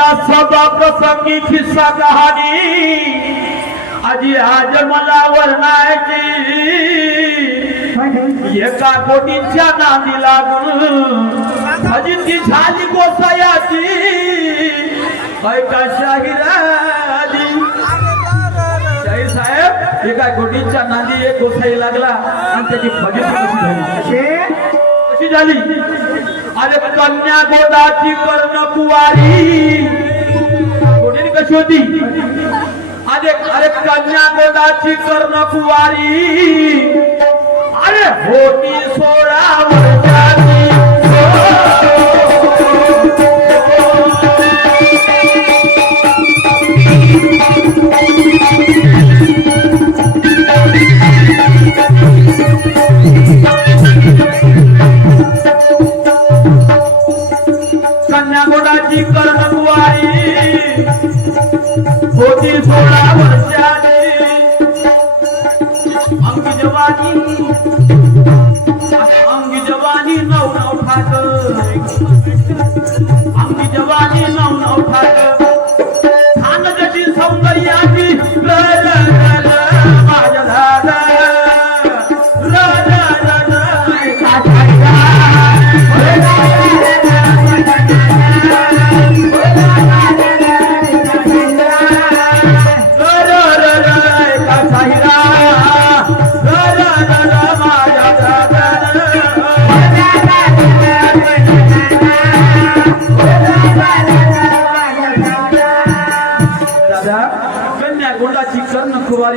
या सभा प्रसंगी किस्सा कहाणी आजी आज मला वर्णायची एका कोटीच्या नांदी लागून अजी ती झाली गोसायाची. ऐका शाहिराजी? शाहीर साहेब एका गोटीच्या नांदी एक गोसाई लागला आणि त्याची फजिती कशी झाली? कशी झाली? अरे कन्या गोदाची कर्ण कुवारी कोणी कशी होती? अरे अरे कन्या गोदाची कर्ण कुवारी अरे होती सोळा वर्षाची Thank हो. you. कर्ण कुवारी होती सोळा वर्षाची जवानी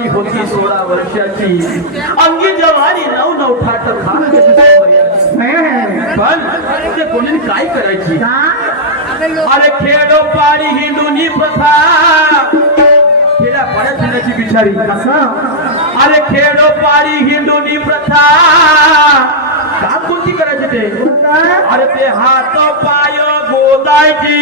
कुवारी होती सोळा वर्षाची. अंगी जवानी नऊ नऊ ठाट सौंदर्याची. पण ते कोणी काय करायची? अरे खेडो पाडी हिंदुनी प्रथा खेड्या पाड्यात फिरण्याची बिचारी. अरे खेडो पाडी हिंदुनी प्रथा. काम कोणती करायची ते? अरे ते हात पाय गोदायची.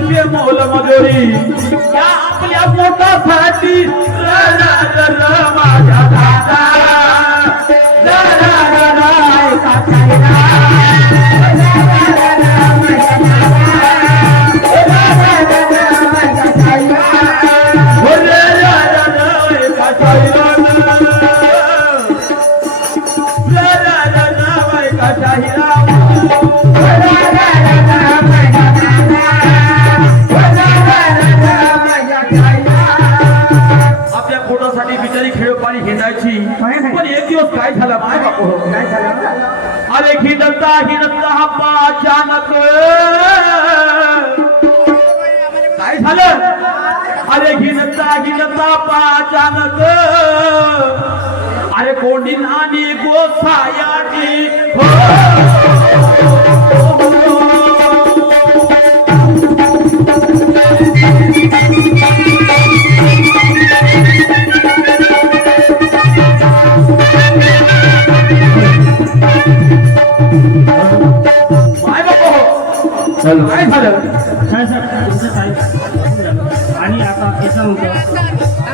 हिंदुनी मोल या आपल्या पोटासाठी. र, र, र, माझ्या दादा. अचानक अरे कोंडी नानी गोसायाची. हो. काय झालं? आणि आता कसं होतं.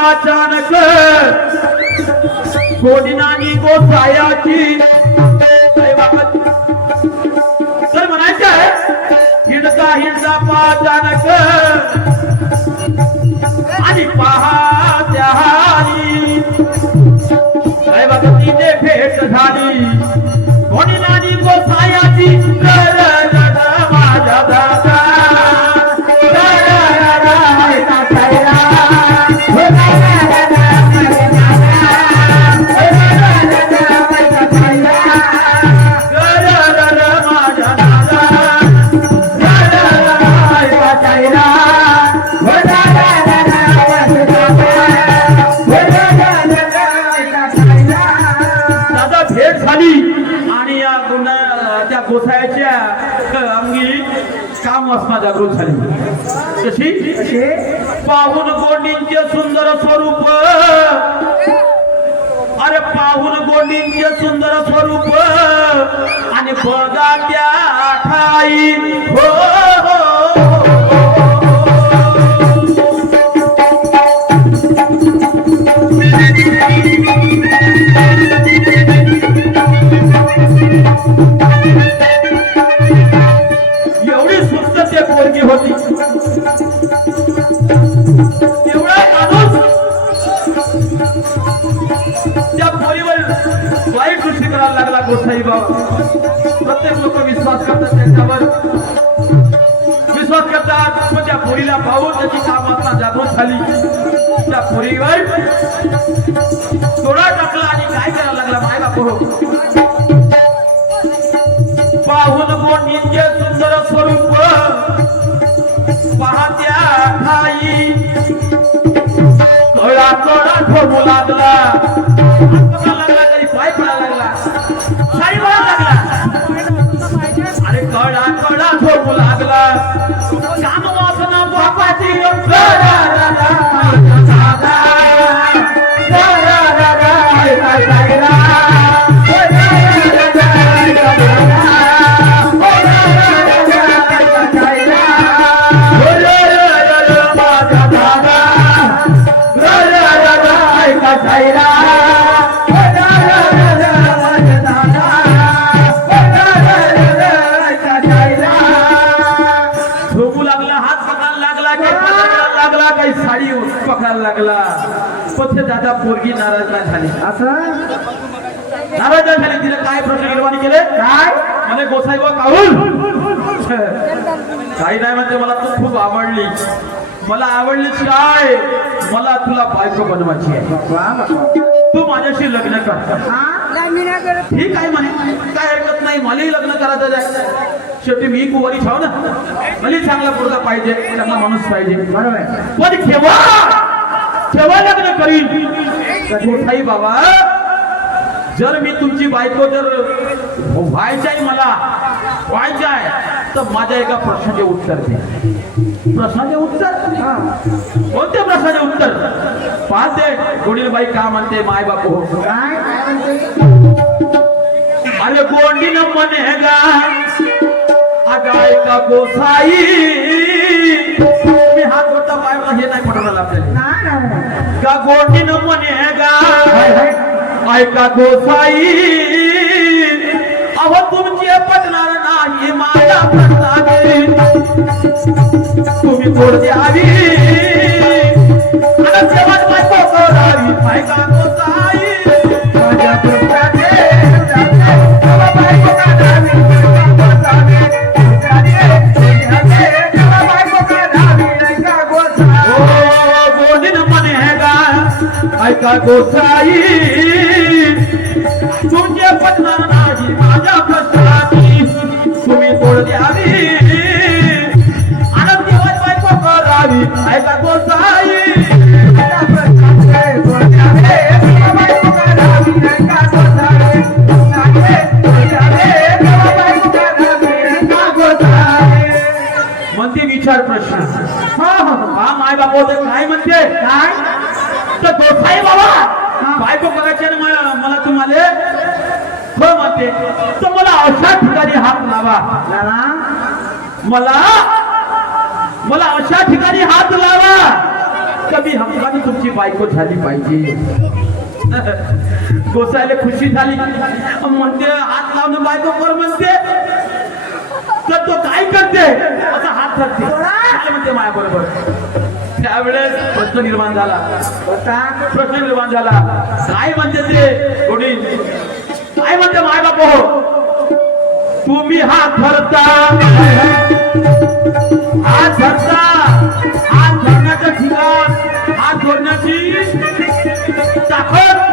अचानक पाचानक गोडिनानी गोसायाची तर म्हणायचं आहे हिंडता हिंडता पाचानक आणि पहा त्या हारी भेट झाली. भेट झाली. आणि या गुंडा त्या गोसाळ्याच्या अंगी काम वासना जागृत झाली. कशी? पाहून गोंडींचे सुंदर स्वरूप. अरे पाहून गोंडींचे सुंदर स्वरूप. आणि बघा त्या ठाई. हो हो. हो. ನಿಂಗೆ पोरगी नाराज नाही झाली. असं? नाराज नाही झाली. तिने काय प्रश्न निर्माण केले? काय? म्हणे गोसाईबा काहून काही नाही म्हणते मला तू खूप आवडली. मला आवडलीच काय? मला तुला बायको बनवायची आहे. तू माझ्याशी लग्न कर. हा? ठीक आहे म्हणे. काय हरकत नाही. मलाही लग्न करायचं आहे. शेवटी मी कुवारी छाव ना. मलाही चांगला पुरता पाहिजे. चांगला माणूस पाहिजे. बरोबर. आहे. पण केव्हा? केव्हा लग्न करीन. मोठाई बाबा जर मी तुमची बायको जर व्हायची आहे मला व्हायची आहे तर माझ्या एका प्रश्नाचे उत्तर दे. प्रश्नाचे उत्तर? हा. कोणत्या प्रश्नाचे उत्तर? पाहते गोडील बाई का म्हणते माय बाप हो. काय? अरे गोंडीन म्हणे गा अगाय का गोसाई. मी हात होता पाय हे नाही पटवलं आपल्याला. ऐका गोठीन म्हणेगा ऐका गोसाई अहो तुमची पटणार नाही माझा प्रस्ताव तुम्ही थोडे आधी. आणि जेवण करावी. ऐका गोसाई. शून्य पडणार नाही माझ्या प्रश्नाची तुम्ही तोड द्यावी. आनंद बायको करावी. ऐका गोसाई. विचार प्रश्न. हा हा माय बाबा काय म्हणते? काय? तर गोसाई बाबा. बायको करायचे ना मला मला तुम्हाला हो म्हणते. तर मला अशा ठिकाणी हात लावा. मला मला अशा ठिकाणी हात लावा. कमी हक्काने तुमची बायको झाली पाहिजे. गोसायला खुशी झाली. म्हणते हात लावणं बायको कर म्हणते. तर तो काय करते? असा हात धरते. काय म्हणते माया बरोबर? त्यावेळेस प्रश्न निर्माण झाला. होता प्रश्न निर्माण झाला. काय म्हणते ते कोणी? काय म्हणते माय बाप हो. तुम्ही हात धरता. हा धरता. हात धरण्याचं ठिकाण हात धरण्याची ताकद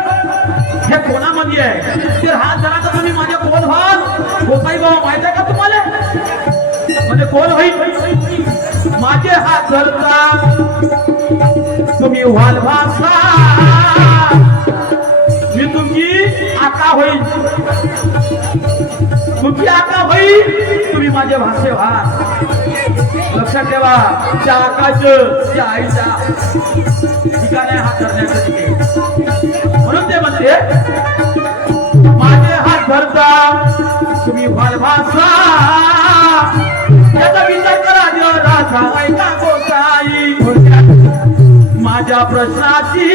हे कोणामध्ये आहे? तर हात धरा तर तुम्ही माझ्या कोण व्हाल? गोसाई बाबा माहीत आहे का तुम्हाला? म्हणजे कोण होईल? माझे हात धरता. तुम्ही व्हाल भाषा. मी तुमची आता होईल तुमची आका होईल तुम्ही माझे भाषे व्हा. लक्षात ठेवा त्या आकाश त्या आईच्या ठिकाणी हात धरण्याचं तिथे म्हणून ते म्हणते माझे हात धरता तुम्ही व्हाल भाषा. याचा विचार करा देव राजा ऐका माझ्या प्रश्नाची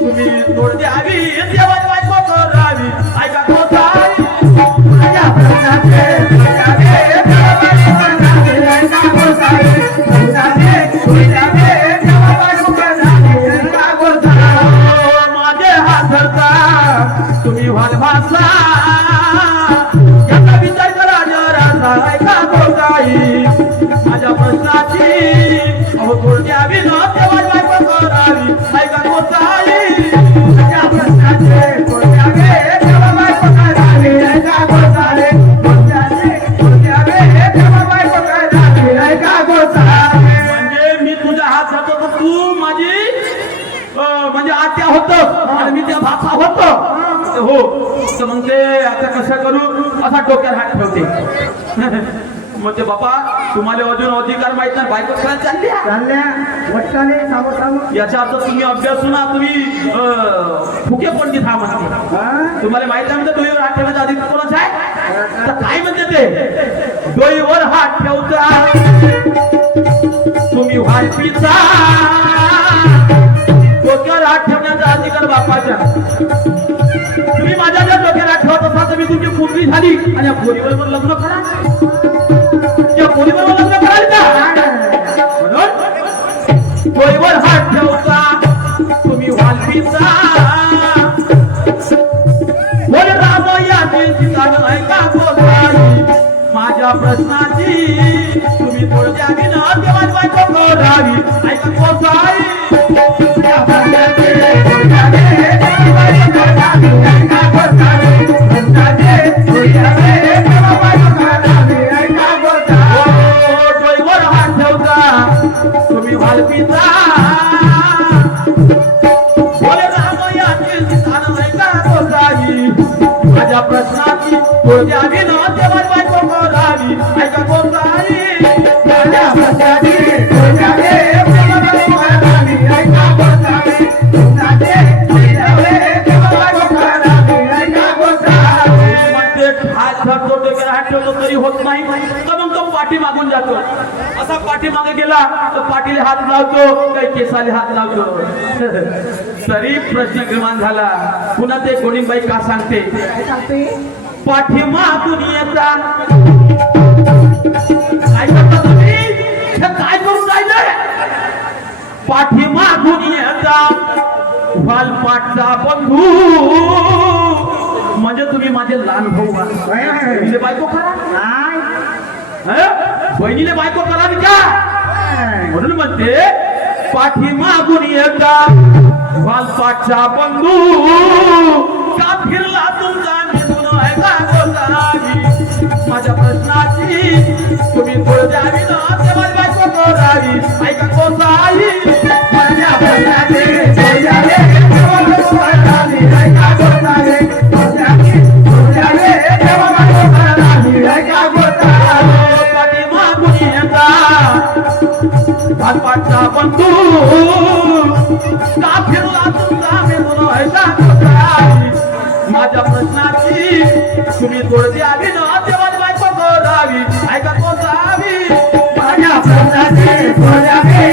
तुम्ही तोड द्यावी. देवाची बायको करावी. ऐका गोसाई माझ्या प्रश्नाचे तर मग ते आता कसं करू असा डोक्यात हात ठेवते. मग ते बापा तुम्हाला अजून अधिकार माहीत नाही बायको आहे. चालल्या. वट्टाने सामो सामो याचा अर्थ तुम्ही अभ्यासू ना तुम्ही फुके पडली था म्हणते हा? तुम्हाला माहीत आहे डोईवर हात ठेवण्याचा अधिकार कोणाचा आहे? तर काय म्हणते ते? डोईवर हात ठेवता तुम्ही हात ठेवण्याचा अधिकार तुम्ही माझ्या ज्या डोक्याला ठेवत असाल तर मी तुमची मुलगी झाली. आणि या पोरीबरोबर लग्न करा. या पोरीबरोबर लग्न कराल का? म्हणून डोईवर हात ठेवता तुम्ही वालपीचा बोल राम या ठिकाण ऐका माझ्या प्रश्नाची तुम्ही थोडक्या द्यावी ना बायको करावी ऐका कोसाई हात धरतो डोक्याला हात ठेवतो तरी होत नाही. तर मग तो पाठी मागून जातो. असा पाठी मागे गेला तर पाठीला हात लावतो काही केसाले हात लावतो. तरी प्रश्न निर्माण झाला. पुन्हा ते गोणीबाई का सांगते? पाठी मागून येता. काय करता तुम्ही काय करून राहिलं पाठी मागून येता वालपाटचा बंधू. म्हणजे तुम्ही माझे लहान भाऊ. बहिणीले बायको करा. नाही. बहिणीले बायको करा का म्हणून म्हणते पाठीमागून येता वालपाटचा बंधू. का फिरला तुमचा निघून का गोसावी माझ्या प्रश्नाची तुम्ही थोड द्यावी ना बायको करावी ऐका गोसाई माझ्या वालपाटचा बंधू का फिरला तुमचा? निघून आहे का माझ्या प्रश्नाची तुम्ही थोड आली ना तेव्हा बायको करावी ऐका गोसावी माझ्या प्रश्नाची उत्तरे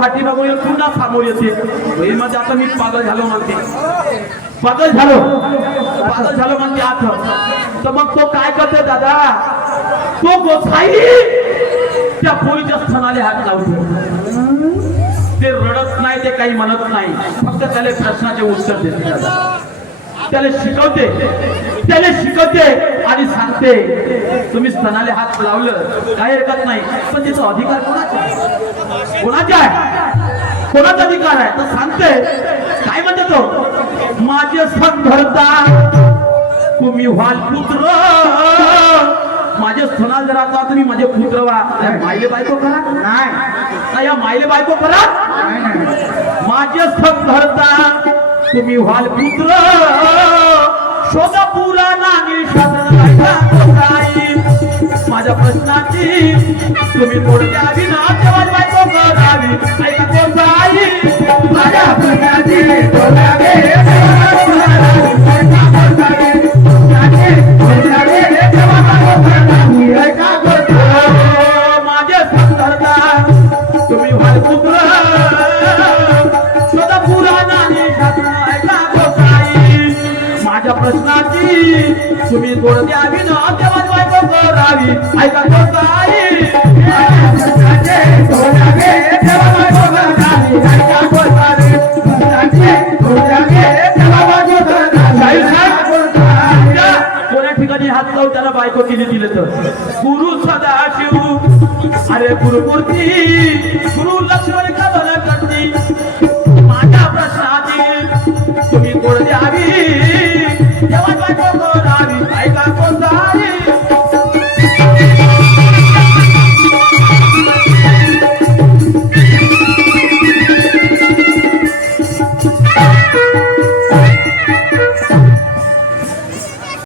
फाटी बघूया पुन्हा समोर येते. म्हणजे आता मी पागल झालो म्हणते. पागल झालो. पागल झालो म्हणजे आत तर मग तो काय करतो दादा? तो गोसाई त्या पोळीच्या स्थानाला हात लावतो ते रडत नाही ते काही म्हणत नाही. फक्त त्याला प्रश्नाचे उत्तर देते त्याला शिकवते. त्याला शिकवते आणि सांगते तुम्ही स्तनाले हात लावलं काही हरकत नाही. पण त्याचा अधिकार कोणाचा कोणाचा आहे? कोणाचा अधिकार आहे? तर सांगते. काय म्हणते तो? माझे सण धरता तुम्ही व्हाल पुत्र. माझे स्थनाल जर आता तुम्ही माझे पुत्र व्हा. या मायले बायको करा. नाही. या मायले बायको करा. माझे स्थन धरता तुम्ही व्हाल पुत्र. शोध पुरा नानी माझ्या प्रश्नाची. तुम्ही कोण द्यावी ना तेव्हा बायको करावी ऐका कोणताही माझ्या प्रश्नाची. थोड्या ऐका कोण्या ठिकाणी हात लावून त्याला बायको केली दिले तर गुरु सदाशिव अरे गुरुमूर्ती गुरु लक्ष्मण कमल करती